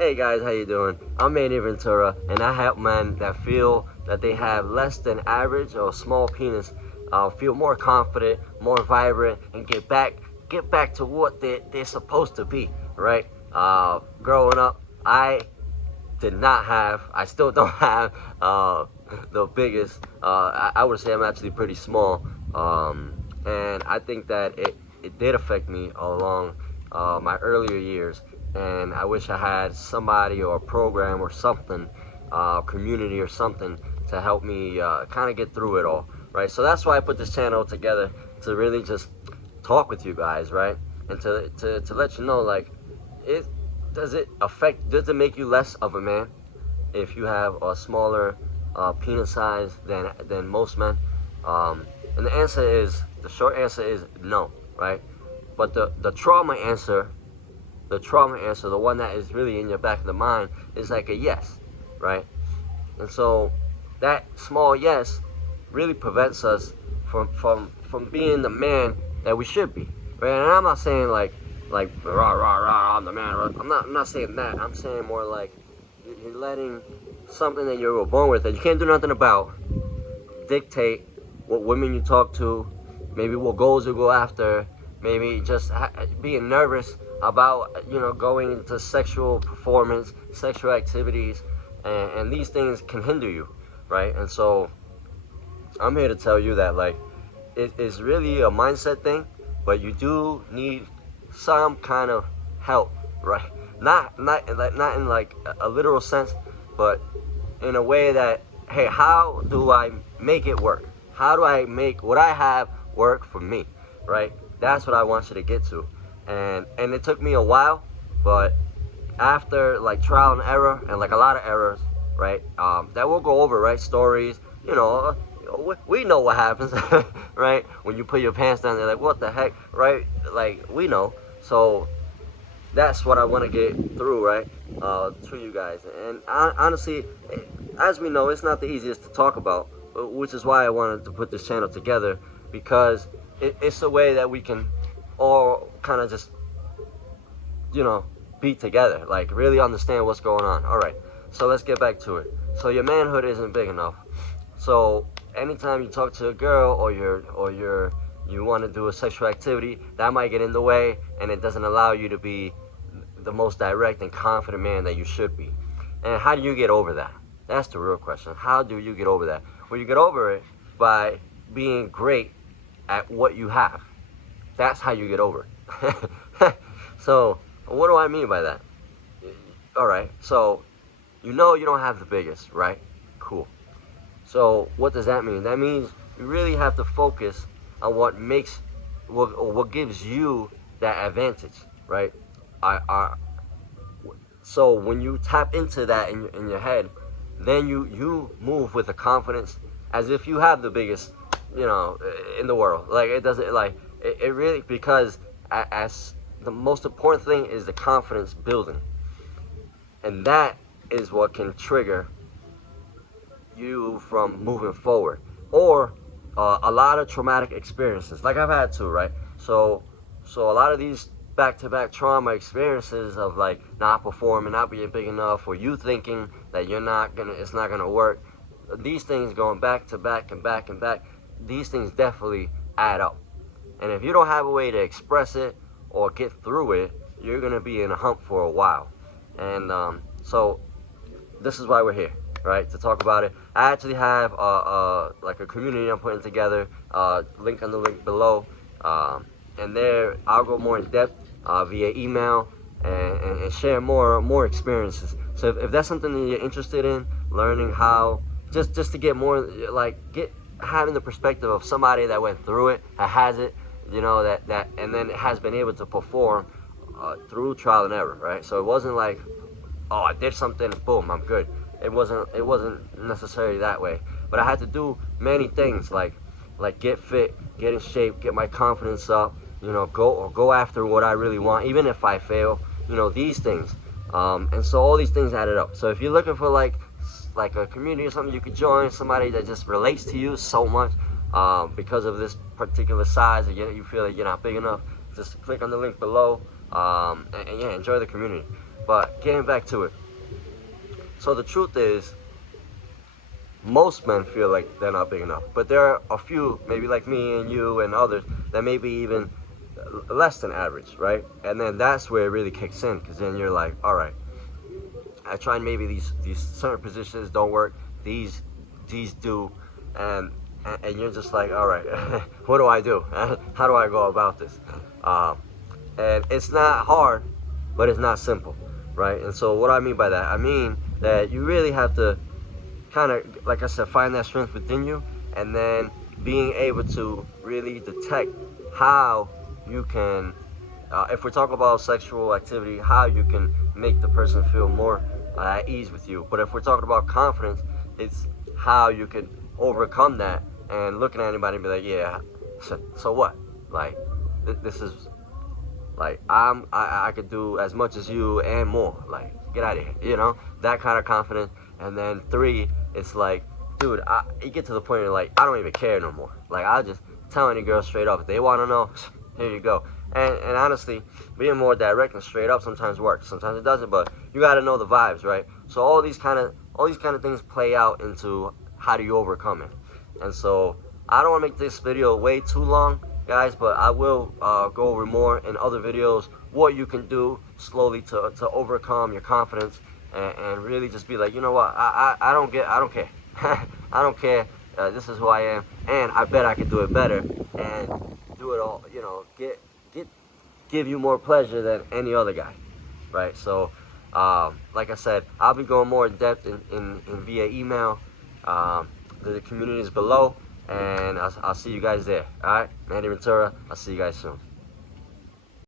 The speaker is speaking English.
Hey guys, how you doing? I'm Manny Ventura, and I help men that feel that they have less than average or small penis feel more confident, more vibrant, and get back to what they're supposed to be. Right? Growing up, I did not have, I still don't have the biggest. I would say I'm actually pretty small, and I think that it did affect me along my earlier years. And I wish I had somebody or a program or something, community or something to help me kind of get through it all, right? So that's why I put this channel together to really just talk with you guys, right? And to let you know, like, it does it make you less of a man if you have a smaller penis size than most men? And the short answer is no, right? But the trauma answer, the one that is really in your back of the mind, is like a yes, right? And so that small yes really prevents us from being the man that we should be, right? And I'm not saying like rah rah rah, I'm the man. I'm not saying that. I'm saying more like you're letting something that you were born with that you can't do nothing about dictate what women you talk to, maybe what goals you go after, maybe just being nervous about going into sexual performance, sexual activities, and these things can hinder you, right? And so I'm here to tell you that, like, it is really a mindset thing, but you do need some kind of help, right? Not in like a literal sense, but in a way that, hey, how do I make it work? How do I make what I have work for me, right? That's what I want you to get to. And it took me a while, but after like trial and error and like a lot of errors, right? That we'll go over, right? Stories, you know, we know what happens, right? When you put your pants down, they're like, what the heck, right? Like, we know. So that's what I want to get through, right? To you guys. And honestly, as we know, it's not the easiest to talk about, which is why I wanted to put this channel together, because it's a way that we can all kind of just, be together, like really understand what's going on. All right, so let's get back to it. So your manhood isn't big enough. So anytime you talk to a girl you want to do a sexual activity, that might get in the way, and it doesn't allow you to be the most direct and confident man that you should be. And how do you get over that? That's the real question. How do you get over that? Well, you get over it by being great at what you have. That's how you get over it. So what do I mean by that? All right, so you don't have the biggest, right? Cool. So what does that mean? That means you really have to focus on what gives you that advantage, right? So when you tap into that in your head, then you move with a confidence as if you have the biggest, in the world. Like, it doesn't, like, it really, because as the most important thing is the confidence building, and that is what can trigger you from moving forward, or a lot of traumatic experiences like I've had to, right? So a lot of these back-to-back trauma experiences of like not performing, not being big enough, or you thinking that it's not gonna work, these things going back to back and back and back, these things definitely add up. And if you don't have a way to express it or get through it, you're gonna be in a hump for a while. And so this is why we're here, right? To talk about it. I actually have like a community I'm putting together. Link on the link below, and there I'll go more in depth via email and share more experiences. So if that's something that you're interested in, learning how, just to get more, like, having the perspective of somebody that went through it, that has it, that and then has been able to perform through trial and error, right? So it wasn't like, oh, I did something, boom, I'm good. It wasn't necessarily that way. But I had to do many things, like get fit, get in shape, get my confidence up, go after what I really want, even if I fail, these things. And so all these things added up. So if you're looking for like a community or something you could join, somebody that just relates to you so much because of this particular size, or you feel that you're not big enough, just click on the link below, and yeah, enjoy the community. But getting back to it. So the truth is, most men feel like they're not big enough, but there are a few, maybe like me and you and others, that may be even less than average, right? And then that's where it really kicks in, because then you're like, all right, I tried, maybe these certain positions don't work, these do, and and you're just like, all right, what do I do? How do I go about this? Um, and it's not hard, but it's not simple, right? And so what I mean by that, I mean that you really have to kind of, like I said, find that strength within you, and then being able to really detect how you can, if we're talking about sexual activity, how you can make the person feel more at ease with you. But if we're talking about confidence, it's how you can overcome that and looking at anybody and be like, yeah, so what? Like, this is, like, I could do as much as you and more. Like, get out of here, that kind of confidence. And then 3, it's like, dude, you get to the point where, like, I don't even care no more. Like, I'll just tell any girl straight up. If they want to know, here you go. And honestly, being more direct and straight up sometimes works. Sometimes it doesn't, but you got to know the vibes, right? So all these kind of things play out into how do you overcome it. And so I don't want to make this video way too long, guys, but I will go over more in other videos what you can do slowly to overcome your confidence, and really just be like, you know what, I don't care. I don't care. This is who I am, and I bet I can do it better and do it all, give you more pleasure than any other guy, right? So like I said, I'll be going more in depth in via email. The community is below, and I'll see you guys there. All right, Manny Ventura, I'll see you guys soon.